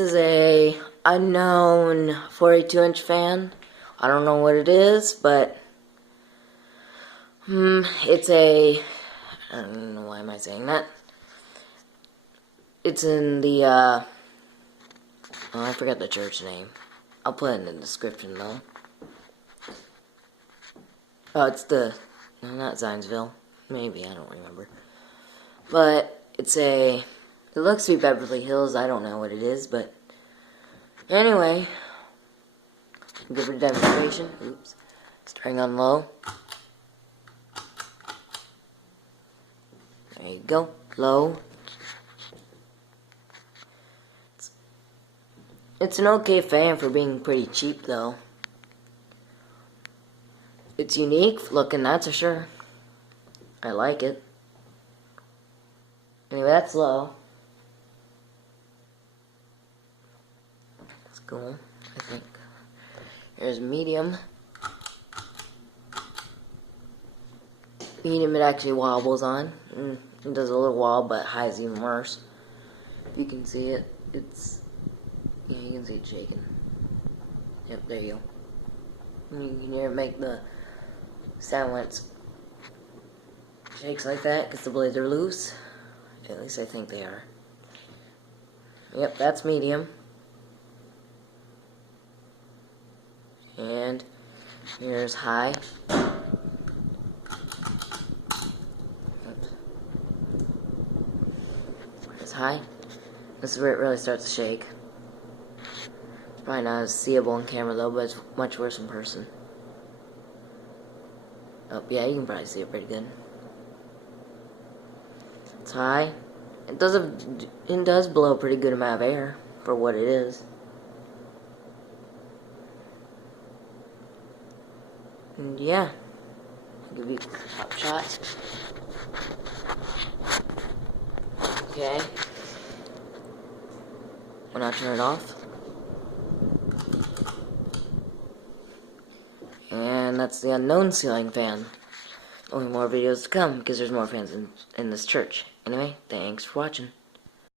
is a unknown 42-inch fan. I don't know what it is, but it's a, I don't know why am I saying that. It's in the oh, I forgot the church name. I'll put it in the description though. Oh, it's no, not Zionsville. Maybe, I don't remember. But it looks to be Beverly Hills. I don't know what it is, but anyway, give it a demonstration. Oops, starting on low. There you go, low. It's an okay fan for being pretty cheap, though. It's unique looking, that's for sure. I like it. Anyway, that's low. That's cool, I think. Here's medium. Medium, it actually wobbles on. It does a little wobble, but high is even worse. If you can see it, yeah, you can see it shaking. Yep, there you go. And you can hear it make the sound when it shakes like that, because the blades are loose. At least I think they are. Yep, that's medium. And here's high. Oops. Here's high. This is where it really starts to shake. It's probably not as seeable on camera though, but it's much worse in person. Oh, yeah, you can probably see it pretty good. It's high. It does blow a pretty good amount of air for what it is. And yeah, I'll give you a top shot. Okay. When I turn it off. And that's the unknown ceiling fan. Only more videos to come because there's more fans in this church. Anyway, thanks for watching.